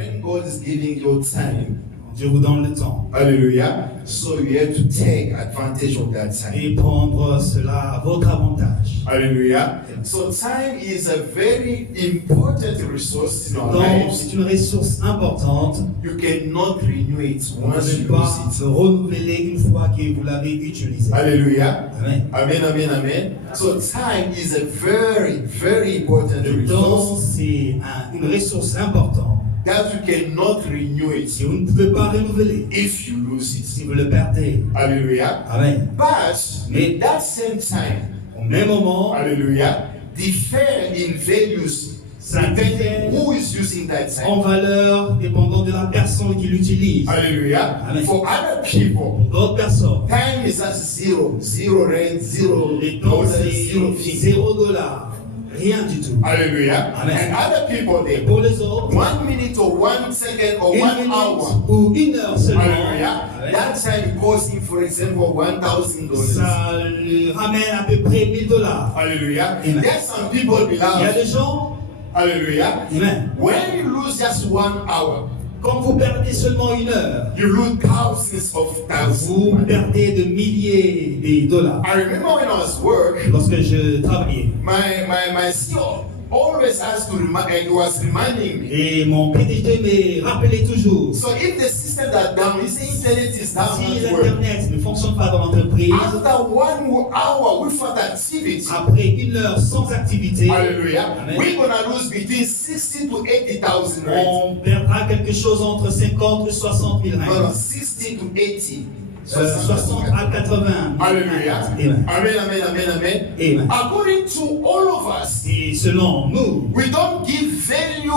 when God is giving you time, Dieu vous donne le temps. hallelujah, so you have to take advantage of that time. Et prendre cela à votre avantage. Hallelujah. So time is a very important resource in our Donc, lives. c'est une ressource importante. You cannot renew it On ne once peut you pas lose se renouveler une fois que vous l'avez utilisé. it. Hallelujah. Amen. Amen, amen, amen. So time is a very, very important Le temps, resource c'est une ressource importante. that you cannot renew it Si vous ne pouvez pas renouveler, if you lose si it. vous le perdez. Hallelujah. Amen. But Mais that same time, au même moment, hallelujah, differ in values ça depending diffère who is using that en time. valeur dépendant de la personne qui l'utilise. Hallelujah. Amen. For other people, D'autres personnes, time is at zero rent, zero les temps dollars, c'est zero fee. $0, rien du tout. Hallelujah. Amen. And other people, Et they pour les autres, 1 minute or 1 second or une 1 minute hour. ou une heure seulement, Hallelujah. Amen, That time costing, for example, $1,000. ça lui ramène à peu près $1000. Hallelujah. Amen. There's some people, Il y a beloved. des gens, Hallelujah. amen, When you lose just 1 hour, quand vous perdez seulement une heure, you lose thousands of vous thousands. perdez de milliers de dollars. I remember when I was work, Lorsque je travaillais, my CEO always has to remind, and he was reminding me. et mon PDG me rappelait toujours, So if the system are down, if the internet is down si at work, l'Internet ne fonctionne pas dans l'entreprise, after 1 hour without activity, après une heure sans activité, hallelujah, Amen, we're gonna lose between 60 to 80,000 rand. on perdra quelque chose entre 50 et 60 000 No, no, rands. 60 to 80. 60 à 80. Hallelujah. Amen. Amen, amen, amen, amen. Amen. According to all of us, Et selon nous, we don't give value,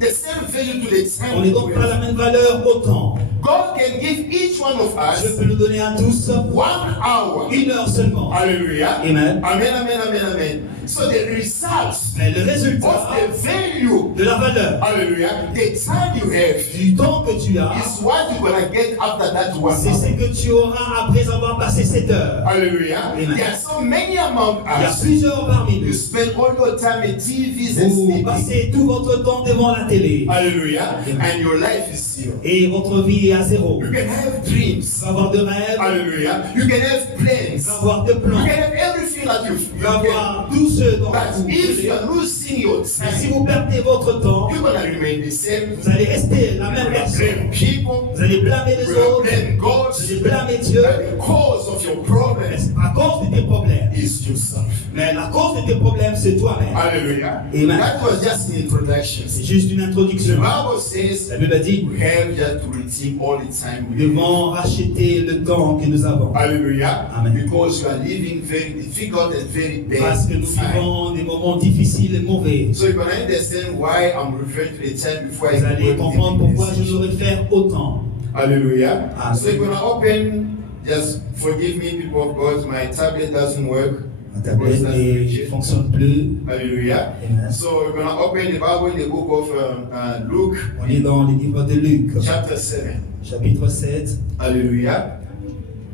the same value to the on n'est donc pas time. la même valeur au temps. God can give each one of Je us peux nous donner à tous 1 hour. une heure seulement. Hallelujah. Amen. Amen, amen, amen, amen. So the results Mais le of résultat the value, de la valeur hallelujah, the time you have du temps que tu as, is what you're gonna get after that 1 c'est ce hour. que tu auras après avoir passé 7 heures. Hallelujah. Amen. There are so many among Il y a us. plusieurs parmi You nous. spend all your time in TVs and Vous sleeping. passez tout votre temps devant la télé Hallelujah. Amen. And your life is zero. et votre vie est à zéro. You can have Tu dreams. vas avoir de rêves, Hallelujah. You can have tu plans. vas avoir de You plans, can have everything that you tu vas can. avoir tout ce dont But vous if voulez. you are losing your Mais si time, vous perdez votre temps, you're gonna remain the same. vous allez rester la You're même gonna personne. blame people. Vous allez blâmer les You're gonna autres, blame God. vous allez blâmer Dieu. That the cause of your Mais problems c'est à cause de tes problèmes. is yourself. Mais la cause de tes problèmes, c'est toi-même. Hallelujah. Amen. That was just an introduction. C'est juste une The introduction. Bible says La Bible dit, we have just to redeem all the time nous we have. devons racheter le temps que nous avons. Hallelujah. Amen. Because you are living very difficult and very Parce bad que nous time. vivons des moments difficiles et mauvais. So you're going to understand why I'm referring to the time before I Vous allez go comprendre into the pourquoi je message. me réfère au temps. Hallelujah. Amen. So you're going to open, just forgive me, people of God, my tablet doesn't work. Ma tablette ne fonctionne plus. Hallelujah. Amen. So we're going to open the Bible in the book of Luke, On est dans le livre de Luc, chapter 7. chapitre 7. Hallelujah.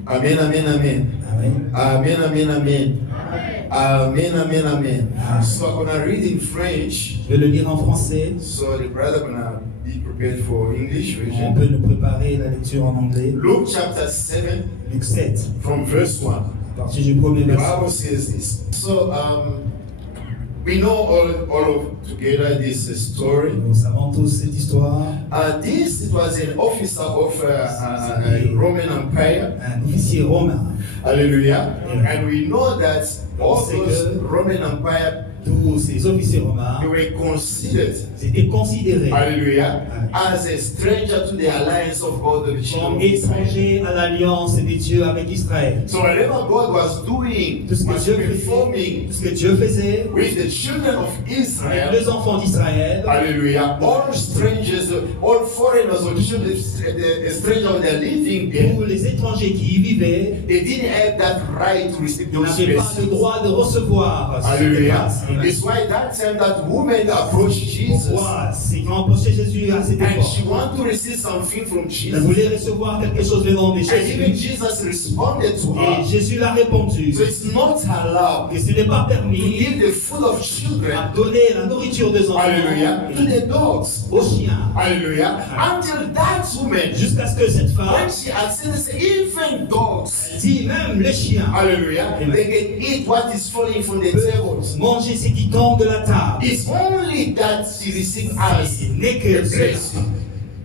Amen, amen, amen. Amen. Amen, amen, amen. Amen, amen, amen. So I'm going to read in French. Je vais le lire en français. So the brother gonna be prepared for English On version. peut nous préparer la lecture en anglais. Luke chapter 7 Luc 7, from verse 1. à partir du premier The verset. Bible says this. So we know all of together this story. Nous savons tous cette histoire. This it was an officer of Roman Empire. Un officier romain. Hallelujah. Amen. And we know that all C'est those que- Roman Empire, Tous ces officiers romains they were considered, étaient considérés hallelujah, Amen. as a stranger to the alliance of God, the children comme of Israel. étrangers à l'alliance de Dieu avec Israël. So whatever God was doing, Tout ce que was Dieu faisait, performing tout ce que Dieu faisait with the children of avec Israel, les enfants d'Israël, hallelujah, all strangers, all foreigners, or children, the strangers that are living there, tous les étrangers qui y vivaient, they didn't have that right to receive Ils those n'avaient pas le blessings. droit de recevoir cette Hallelujah. grâce. Amen. It's why that time that woman approached Jesus Pourquoi? C'est quand approchait Jésus à cette and she époque. wanted to receive something from Elle Jesus. voulait recevoir quelque chose venant de And even Jésus. Jesus responded to Et her. Jésus l'a répondu. So it's not allowed Et ce n'est pas to permis give the food of à children, donner la nourriture des enfants hallelujah, to the dogs. aux chiens. Hallelujah. Until that woman, Jusqu'à ce que cette when femme she accepted, even dogs, dit même les chiens hallelujah, Amen. they can eat what is falling from the tables. manger ce qui tombe de la table. It's only that she received as Ce n'est a que cela. blessing.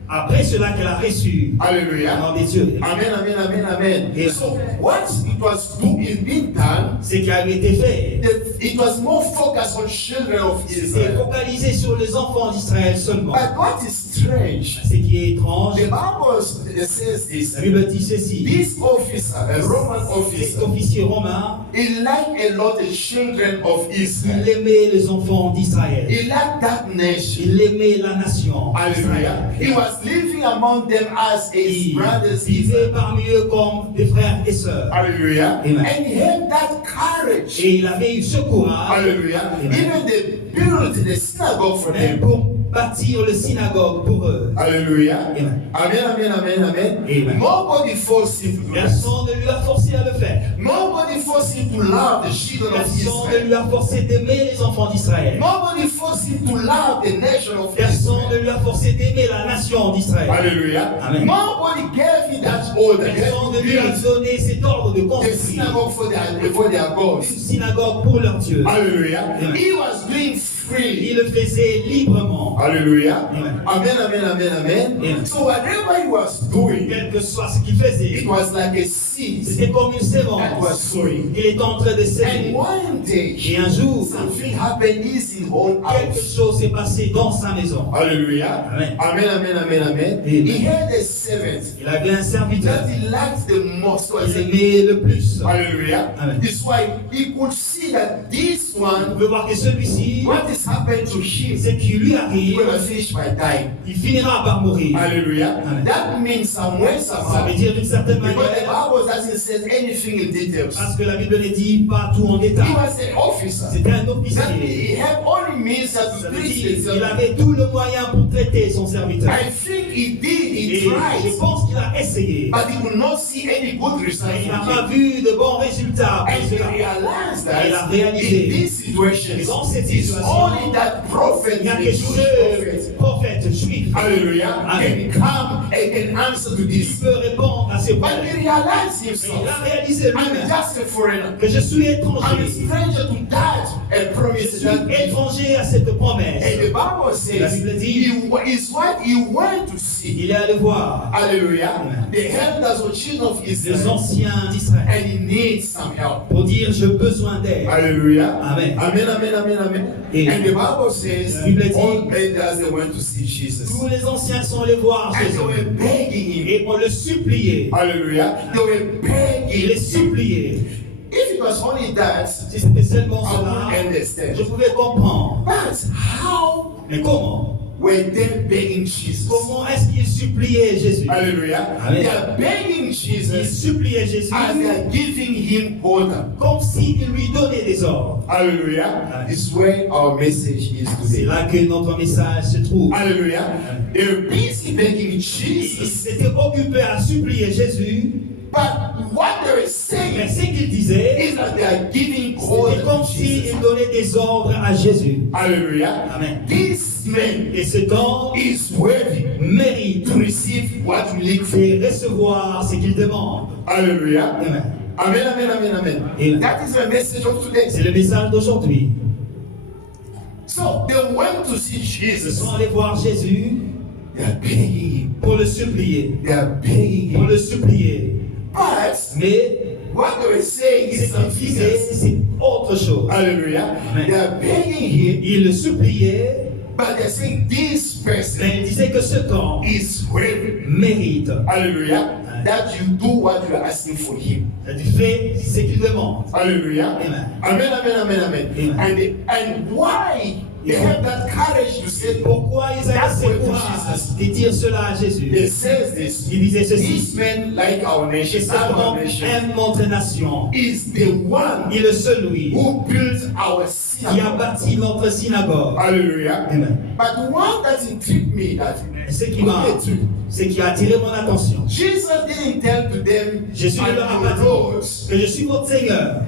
Après cela qu'elle a reçu Hallelujah. dans des dieux. Amen, amen, amen, amen. Amen. So what it was being done, Ce qui avait été fait, it was more focused on children of c'est Israel. focalisé sur les enfants d'Israël seulement. But what is strange, Ce qui est étrange, the Bible says this. la Bible dit ceci. This officer, a Roman Cet officer, officier romain, he liked a lot the children of il Israel. aimait les enfants d'Israël. He liked that nation. Il aimait la nation. Hallelujah. He was living among them as his Il brothers. vivait parmi eux comme des frères et sœurs. Hallelujah. Amen. And he had that courage. Et il avait eu ce courage, Hallelujah. Amen. Even they built the synagogue for même them. pour bâtir le synagogue pour eux. Hallelujah. Amen. Amen, amen, amen, amen. Amen. Nobody forced him to do that. Personne ne lui a forcé à le faire. Nobody forced him to love the children of Personne ne Israel. lui a forcé d'aimer les enfants d'Israël. Nobody forced him to love the nation of Personne ne Israel. lui a forcé d'aimer la nation d'Israël. Hallelujah. Amen. Nobody gave him that order. Personne ne He lui a had to donné cet ordre de build a construire synagogue for their une gods. synagogue pour leur Dieu. Hallelujah. Amen. He was doing free. Il le faisait librement. Hallelujah. Amen. Amen, amen, amen, amen. Amen. So whatever he was doing, Quel que soit ce qu'il faisait, it was like a seed c'était comme une that sémence. was sowing. Il est en train de And sémer. one day, Et un jour, something happened in his own quelque house. chose s'est passé dans sa maison. Hallelujah. Amen. Amen, amen, amen, amen. Amen. He had a servant Il avait un serviteur that he liked the most. So I qu'il said, aimait le plus. hallelujah. Amen. That's why he could see that this On one, peut voir que celui-ci, what is happened to him, ce qui lui he arrive, will finish by dying. il finira par mourir. Hallelujah. Amen. That means somewhere, Ça somehow. veut dire d'une certaine Because the manière, Bible doesn't say anything in details. parce que la Bible ne dit pas tout en He détail. was an officer. C'était un That means officier. he had only means Ça to veut treat dire his qu'il avait tout le moyen pour traiter son serviteur. I think he did, Et he tried, je pense qu'il a essayé. but he could not see any good results Mais il n'a from pas it. vu de bons résultats. And pour he cela. realized Il a that réalisé. in this situation, Et dans cette it's situation, only that prophet, Il n'y a the que Jewish ce prophet, prophète juif hallelujah, Amen. can come and can answer to qui this. peut répondre à ces But problèmes. he realized Mais il himself, a réalisé I'm lui-même just a foreigner. que je suis I'm a étranger. stranger to that and Je promise suis that. étranger à cette promesse. And the Bible La says, Bible dit, is what he went to see. il est allé voir Hallelujah. Amen. The elders or children of les Israel. anciens d'Israël And he needs some help. pour dire j'ai besoin d'aide. Hallelujah. Amen. Amen, amen, amen, amen. Et- And the Bible says, La Bible dit- all elders they went to see Jesus. Tous les anciens sont allés voir And they were Jésus begging him. et on le suppliait. Hallelujah. They were Il begging. les suppliait. If it was only that, Si c'était seulement I cela, would understand. je pouvais comprendre. But how Mais comment? were they begging Jesus? Comment est-ce qu'ils suppliaient Jésus? Hallelujah. Amen. They are begging Ils Jesus suppliaient Jésus as they are giving him order. comme s'ils lui donnaient des ordres. Hallelujah. Amen. It's where our message is C'est today. là que notre message se trouve. Hallelujah. They're busy begging Ils Jesus. s'étaient occupés à supplier Jésus, But what they were mais saying ce qu'ils disaient, is that they are giving order c'était comme to Jesus. s'ils donnaient des ordres à Jésus. Hallelujah. Amen. This man Et cet homme is worthy mérite to receive what we look for. de recevoir ce qu'il demande. Hallelujah. Amen. Amen, amen, amen, amen. Amen. That is the message of today. C'est le message d'aujourd'hui. So they went to see Ils Jesus. sont allés voir Jésus They are begging him. pour le supplier. They are begging Pour him. le supplier. But Mais what they were saying ce is qu'ils something disaient, else. c'est autre chose. Hallelujah. Amen. They are begging him, Ils le suppliaient, but they're saying this person mais ils disaient que cet homme is worthy. mérite. Hallelujah. that you do what you are asking for him. Tu fais ce qu'il demande. Hallelujah. Amen. Amen, amen, amen, amen. Amen. And why they have that courage to say, Pourquoi ils avaient That's ce what courage de dire cela à They Jésus? says this. Il disait ceci. This man, like our Que nation, cet our homme nation, aime notre nation. is the one Il est celui who built our qui a synagogue. bâti notre synagogue. Hallelujah. Amen. But one that intrigued me that Ce qui a attiré mon attention. Jesus didn't tell to them, Jésus ne leur a pas "On the roads, dit que je suis votre Seigneur.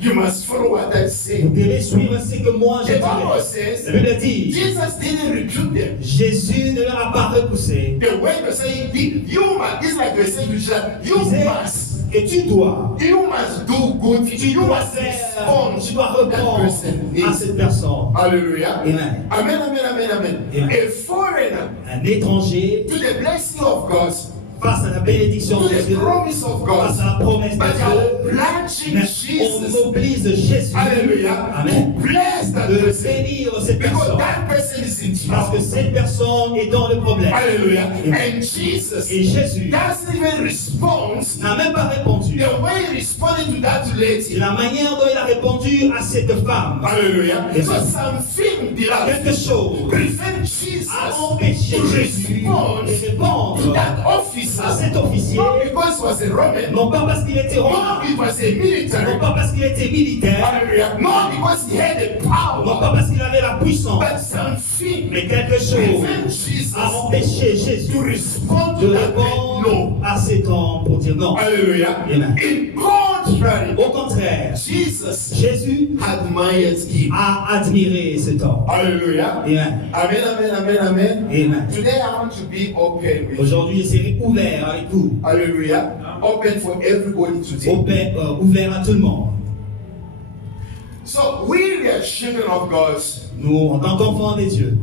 you must follow what I say." Vous devez suivre ce que moi je The Bible dirai. says La Bible dit, Jesus didn't rebuke them. Jésus ne leur a pas repoussé. The way to say you must, it's like they say to Jesus, Il you disait must que you must do good things. tu You dois must faire, respond tu dois to that répondre person. à cette personne. Hallelujah. Amen. Amen, amen, amen, amen. Amen. A foreigner Un étranger to the blessing of God, face à la bénédiction to de the Dieu, promise of God, face à la promesse de but they are Dieu, obliging mais Jesus, on mobilise Jésus, hallelujah, Amen, to bless that de person. bénir cette Because personne. that person is in Parce que trouble. cette personne est dans le problème. Hallelujah. Amen. And Jesus Et Jésus doesn't even respond n'a même pas répondu. the way he responded to that C'est lady. la manière dont il a répondu à cette femme. Hallelujah. Amen. So something did Quelque chose prevent Jesus a empêché to Jésus respond de to répondre that à officer. cet officier, Not because he was a Roman, non pas parce qu'il était romain, not because he was a non military, pas parce qu'il était militaire, hallelujah, not because he had the non power, pas parce qu'il avait la puissance, but something mais quelque chose prevent Jesus a empêché Jésus to respond de to that man. répondre No. à cet homme pour dire non. Hallelujah. Amen. In contrary, Au contraire, Jesus Jésus admired him. a admiré cet homme. Hallelujah. Amen. Amen, amen, amen, amen. Amen. Today I want to be open with you. Aujourd'hui, je serai ouvert avec vous. Hallelujah. Open for everybody today. Ouvert à tout le monde. So we are children of God. Nous, en tant qu'enfants des dieux,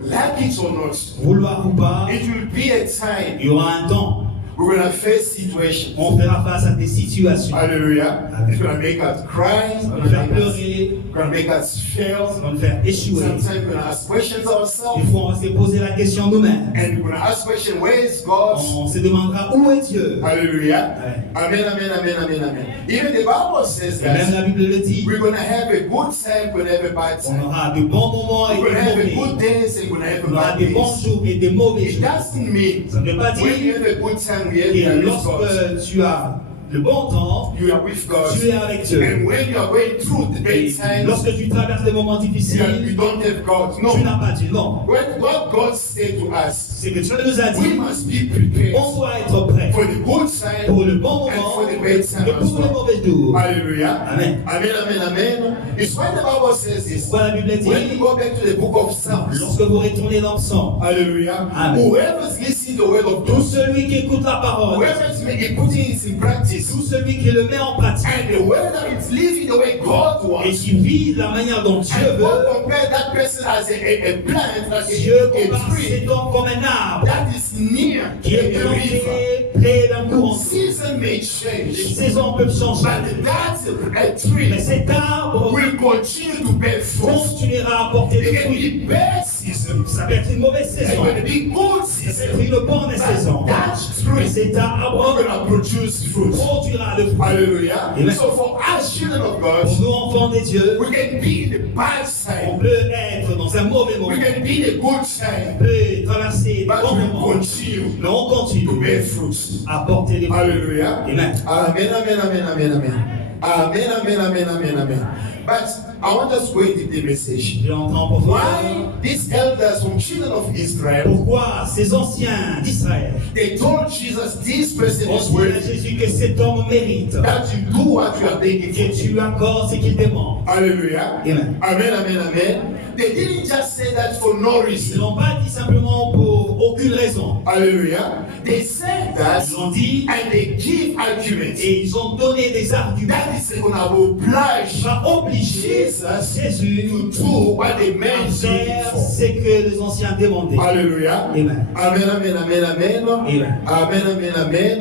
Like it or not, vouloir ou pas, it will be a time il y aura un temps we're going to face situations. on fera face à des situations. Hallelujah. Amen. It's going to make us cry. It's Ça va going nous to faire make us, pleurer, gonna make us fail. ça va nous faire échouer. Sometimes we're going to ask questions Des ourselves. fois, on va se poser la question nous-mêmes. And we're going to ask questions, where is God? On se demandera où est Dieu. Hallelujah. Ouais. Amen, amen, amen, amen, amen. Even the Bible says Et même that la Bible le dit. we're going to have a good time, we're going to have a bad On time. aura de bons moments et We're going to have des a mauvais. good days and we're going to have On a aura bad des bons days. jours et des mauvais It jours. doesn't mean Ça ne veut pas when you dire have a good time, we have que with God. lorsque tu as le bon temps, You are with God. tu es avec Dieu. And when you are going through the Et bad times, lorsque tu traverses des moments you difficiles, don't have God. tu No. n'as pas Dieu. Non. When God said to us, C'est que Dieu nous a we dit, must be prepared on doit être prêt for the good time pour le bon and moment for the bad time et as pour le well. mauvais jour. Hallelujah. Amen. Amen, amen, amen. It's why the Bible says this. Pourquoi la Bible When you dit, go back to the book of Psalms, lorsque vous retournez dans le sang, hallelujah, Amen. whoever's listening to the word of tout God, celui qui écoute la parole, whoever's putting it in practice, tout celui qui le met en pratique and the way that it's living the way God et wants, qui vit de la manière dont Dieu and veut, God compare that person as a plant, as Dieu a compare tree cet homme comme un arbre that is near qui est a river. planté près d'un courant. Season may Les change, saisons peuvent changer, but that a mais tree cet arbre will continue to bear fruit. continuera à porter des It can fruits. be bad season, Ça peut être une mauvaise it saison, can be good ça peut season, être une bonne saison. but that Mais tree cet is arbre going to produce fruit. produira le fruit. Hallelujah. Amen. So for us children of God, Pour nous, enfants des dieux, we can be in the bad on side, peut être dans un mauvais moment, we can be in the good on side, peut traverser des but bons we moments, continue mais on to continue bear fruit. à porter des fruits. Hallelujah. Amen. Amen, amen, amen, amen, amen. Amen, amen, amen, amen, amen. But I want us to go into the message. Je l'entends en profondeur. Why these elders from children of Israel, Pourquoi ces anciens d'Israël they told Jesus, this person ont is dit à worthy, Jésus que cet homme mérite that you do what you are begging que for. tu accordes ce qu'il demande. Hallelujah. Amen. Amen, amen, amen. They didn't just say that for no Ils ne reason. l'ont pas dit simplement pour aucune raison. Hallelujah. They said that Ils l'ont dit and they give arguments. et ils ont donné des arguments. That is going to oblige Va obliger Jésus to do what the à men faire said for. ce que les anciens demandaient. Hallelujah. Amen. Amen, amen, amen, amen. Amen. Amen, amen, amen.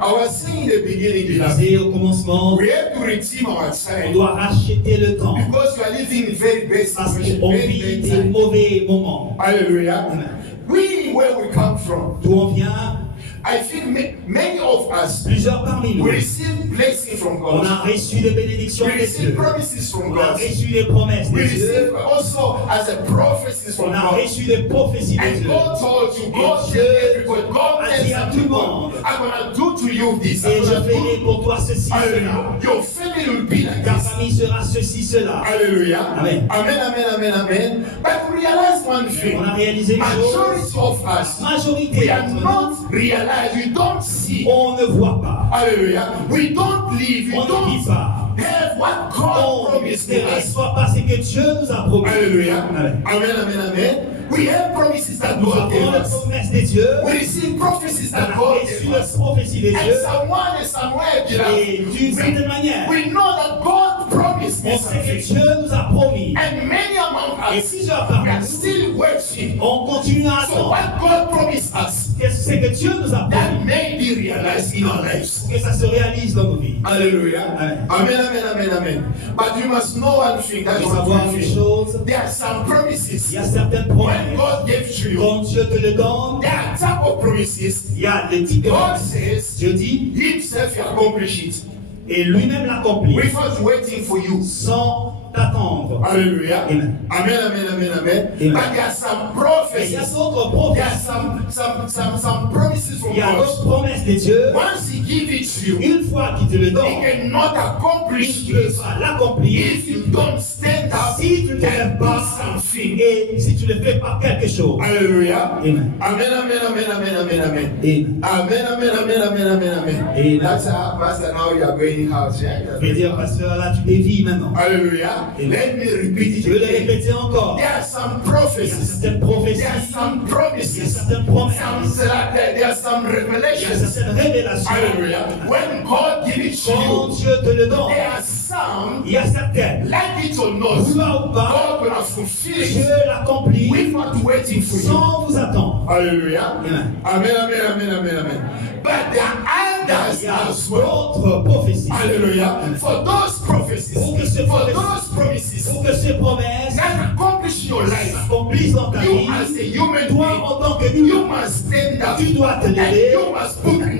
I was saying in the beginning, Je that disais au commencement, we have to redeem our on time doit racheter le temps because we are living in very bad parce situation, qu'on very vit bad des time. mauvais moments. Hallelujah. Amen. We, where we come from, D'où on vient, I think many of us, Plusieurs parmi nous, we receive blessing from on God. a reçu des bénédictions We de receive Dieu. promises from On a God. reçu des promesses We de Dieu. receive also as a prophecies from On a God. reçu des prophéties de And Dieu. God told you, God Et said Dieu everybody, God a said dit à some tout le people, monde, I'm gonna do to you this. Et I'm je gonna ferai do. pour toi ceci, cela. Hallelujah. Your family will be like Ta this. famille sera ceci, cela. Hallelujah. Amen. Amen, amen, amen, amen. But realize one thing. On a réalisé une chose. Majority of us, Majorité we are d'entre nous, not realized, we don't see. on ne voit pas. Hallelujah. We don't live, we On ne don't vit pas. have what God On ne promised to us. reçoit pas ce que Dieu nous a promis. Hallelujah. Amen. Amen, amen, amen. We have promises that Nous God gave avons les us. promesses de Dieu. We receive prophecies On that a God reçu gave les us. prophéties de And Dieu. someone and somewhere, Et d'une certaine manière, we know that God promised on us sait que something. Dieu nous a promis. And many among Et us, plusieurs we parmi are nous, still waiting. on continue à So attendre. what God promised us, Qu'est-ce que Dieu nous a that promis may be realized in our lives. pour que ça se réalise dans nos vies. Hallelujah. Amen. Amen, amen, amen, amen. But you must know one thing. Il That's faut one savoir une thing. chose. There are some Il promises. y a certaines When promesses. God gave to you, Quand Dieu te le donne, there are type of promises. il y a le type de God promesses. says Dieu dit, Himself will accomplish it et lui-même l'accomplit without waiting for you. sans t'attendre. Hallelujah. Amen. Amen, amen, amen, amen. Amen. But there are some Et il y a prophecies. d'autres There are promesses. some promises from Il y a God. d'autres promesses de Dieu. Once He gives it to you, Une fois qu'il te le He donne, cannot accomplish il ne peut it pas l'accomplir if you don't stand up si tu ne te lèves and do pas something. et si tu ne fais pas quelque chose. Hallelujah. Amen. Amen, amen, amen, amen, amen, amen. Amen. Amen, amen, amen, amen, amen, amen. Amen. That's how, Pastor, now you are going house. Yeah? Je vais dire, pasteur, là, tu dévies maintenant. Hallelujah. Amen. Let me repeat it Je veux le again. répéter encore. There are some Il y a prophecies. certaines prophéties. There are some Il y a promises. certaines promesses. There are some Il y a revelations. certaines révélations. Hallelujah. When God gives it to Quand you, Dieu te le donne, there are some, il y a certaines, like it or not, vouloir ou pas, God will fulfill Dieu it l'accomplit without waiting for you. sans vous attendre. Hallelujah. Amen. Amen, amen, amen, amen, amen. But there are others Il y a as well. d'autres prophéties. Hallelujah. For those prophecies, Pour que ce for prophétie- those promises Pour que ces promesses that accomplish your life, s'accomplissent dans ta you vie, as a human toi being, en tant que you humain, must stand up tu dois te and lever you must put in et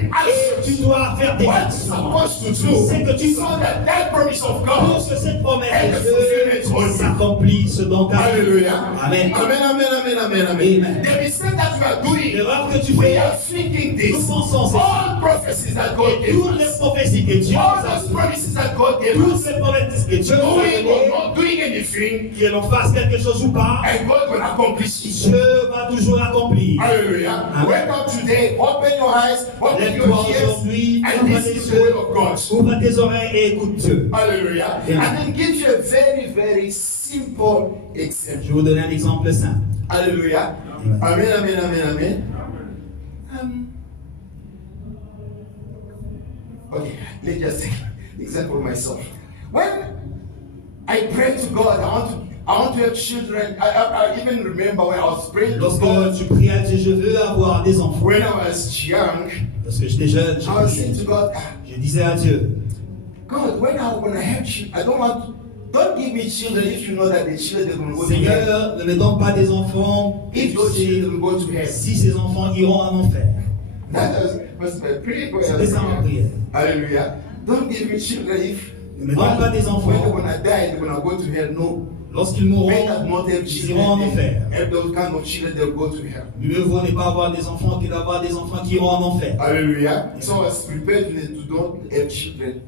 tu action dois faire des what you're actions supposed to do C'est que tu so dois. that that promise of pour God. que cette promesse And de the fulfillment Dieu on you. s'accomplisse dans ta vie. Hallelujah. Amen. Amen, amen, amen, amen, amen. Amen. The mistake that we are doing, L'erreur que tu we fais, are thinking this. nous pensons c'est All prophecies that God gave toutes les us, prophéties que Dieu all nous a those promises that God gave toutes us, ces promesses que Dieu nous a doing or données, not doing anything, que l'on fasse quelque chose ou pas, and God will accomplish it. Dieu va toujours l'accomplir. Hallelujah. Amen. Wake up today, open your eyes, open your Lève-toi ears, aujourd'hui, and ouvre listen tes to the word yeux, of God. ouvre tes oreilles et écoute Dieu. Hallelujah. Amen. And then give you a very, very simple example. Je vais vous donner un exemple simple. Hallelujah. Amen. Amen, amen, amen, amen. Okay, let's just take an example of myself. When I pray to God, I want to have children. I even remember when I was praying to Lorsque God tu pries à Dieu, je veux avoir des enfants. when I was young. Lorsque j'étais jeune, I was saying to God, je disais à Dieu, God, when I'm gonna have children, don't give me children if you know that the children will go to hell. Seigneur, ne me donne pas des enfants If those children go to hell. si ces enfants iront en enfer. That was my prayer. C'était ça ma prière. Hallelujah. Don't give me children if Ne me donne pas des when they're enfants. gonna die, they're gonna go to hell. No. Lorsqu'ils mourront, Better not have ils iront en children. enfer. Have those kind of children, they'll go to hell. Mieux vaut ne pas avoir des enfants que d'avoir des enfants qui iront en enfer. Hallelujah. So I was prepared to not have children.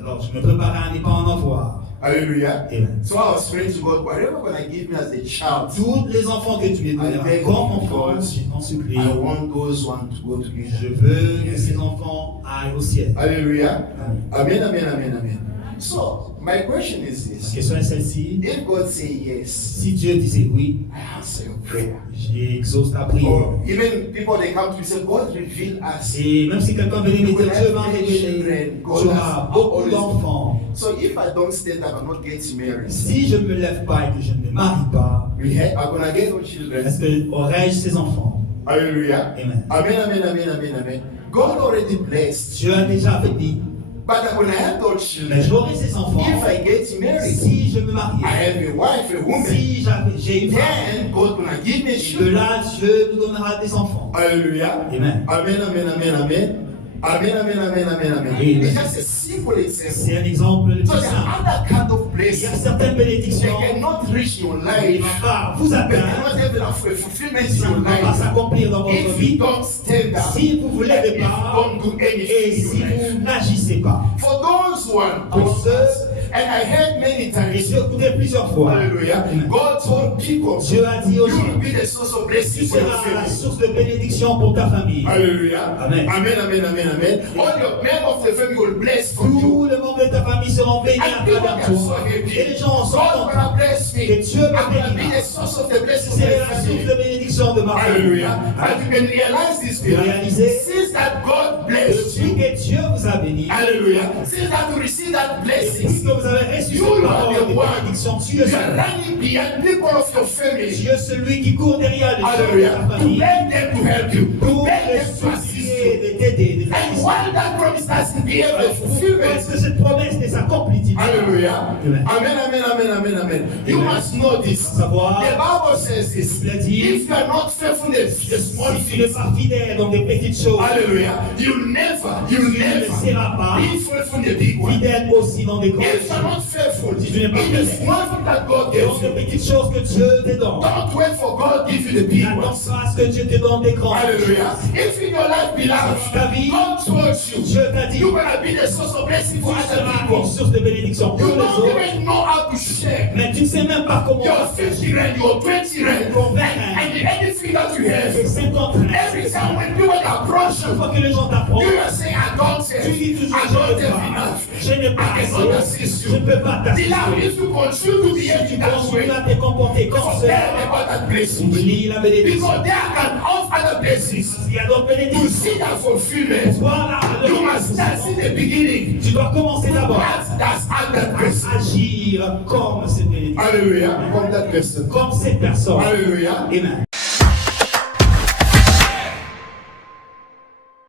Alors je me préparais à ne pas en avoir. Hallelujah. Amen. So I was praying to God, whatever you're gonna give me as a child, Tous les enfants que tu me donneras comme enfants, je t'en supplie. I want those ones to go to Je heaven. veux que ces enfants aillent au ciel. Hallelujah. Amen. Amen, amen, amen, amen. So my question is La this. question est celle-ci. If God say yes, Si Dieu disait oui, I answer your prayer. j'exauce ta prière. Or even people they come to me say, God reveal us. Et même si quelqu'un venait me dire, Dieu m'a révélé, tu auras beaucoup d'enfants. So if I don't stand up, I'm not getting married. Si je ne me lève pas et que je ne me marie pas, I'm gonna get no children. est-ce que aurais-je ces enfants? Hallelujah. Amen. Amen, amen, amen, amen, amen. God already blessed. Dieu a déjà béni. But when I have those Mais children, j'aurai ces enfants. if I get married, Si je me I marie, have a wife, a woman, si j'ai une femme, then God gonna give me et de children. là, Dieu nous donnera des enfants. Hallelujah. Amen. Amen, amen, amen, amen. Amen, amen, amen, amen, amen. Amen. It's just a simple example. C'est un exemple le So plus there simple. are other kind of Il y a blessings. certaines They bénédictions cannot reach your qui ne life. vont pas vous They atteindre, cannot have enough fulfillment in ça ne your va pas life. s'accomplir dans votre If you vie. don't stand up, Si vous ne vous and levez if you pas don't do et anything in si your life. vous n'agissez pas. For those one, Pour ceux, and I heard many et times, j'ai écouté plusieurs fois, hallelujah, God told people, Dieu a dit aux you gens, will be the source of tu blessing for your seras la family. source de bénédiction pour ta famille. Hallelujah. Amen. Amen, amen, amen, amen. All your men of the family will bless from you. Tout le monde de ta famille seront bénis à And people travers are so toi. happy. Et les gens sont God contents. gonna bless me. Que Dieu me I'm gonna be bénira. the source of the blessing of C'est my la source family. de bénédiction de ma famille. Hallelujah. And you can realize this, Vous réalisez, since that God blessed depuis you. que Dieu vous a béni, Hallelujah. Since that you receive that blessing, puisque vous avez reçu you cette are parole the de one. bénédiction, You Dieu are running behind people of your family. Dieu celui qui court derrière les gens de Hallelujah. ta To famille beg them to help you. To pour beg les them to assist supplier you. de t'aider, de And t'assister. while that promise has to be able to Parce fulfillment. que cette promesse ne s'accomplit-il pas. Hallelujah. Amen. Amen, amen, amen, amen, amen. You Amen. must know this. Savoir, The Bible says this. il a dit, If you are not faithful in the small si tu n'es things, pas fidèle dans des petites choses, hallelujah, you never tu ne seras pas be faithful in the big one. fidèle aussi dans des grandes If you are choses. not faithful Si tu n'es pas in the fidèle small thing that God dans gives des you, petites choses que Dieu te donne, don't wait for God to give you the big n'attends ones. pas à ce que Dieu te donne des grandes choses. Hallelujah. If in your life, beloved, Ta vie, God told you, Dieu t'a dit, you're going to be the source of blessing tu for other seras une people. source de bénédiction pour You les don't autres, even know how to share. mais tu ne sais même pas comment Your 50 rand, your 20 rand, and anything that you have. faire 50 Every time when people approach Chaque you, fois que les gens t'approchent, you are saying, I don't tu have, dis toujours, I don't je n'ai have pas, enough. je n'ai pas I cannot assez, assist je ne you. peux pas Beloved, t'assister. if you continue to behave Tu in that continues way, à te comporter comme forget cela, about that blessing. oublie la bénédiction. Because there can of other blessings. Il y a d'autres To bénédictions. see that fulfillment, Voilà, you must start in the beginning. tu dois commencer d'abord That's other blessing. à agir comme cette bénédiction, Hallelujah. Comme that person. comme cette personne. Hallelujah. Amen.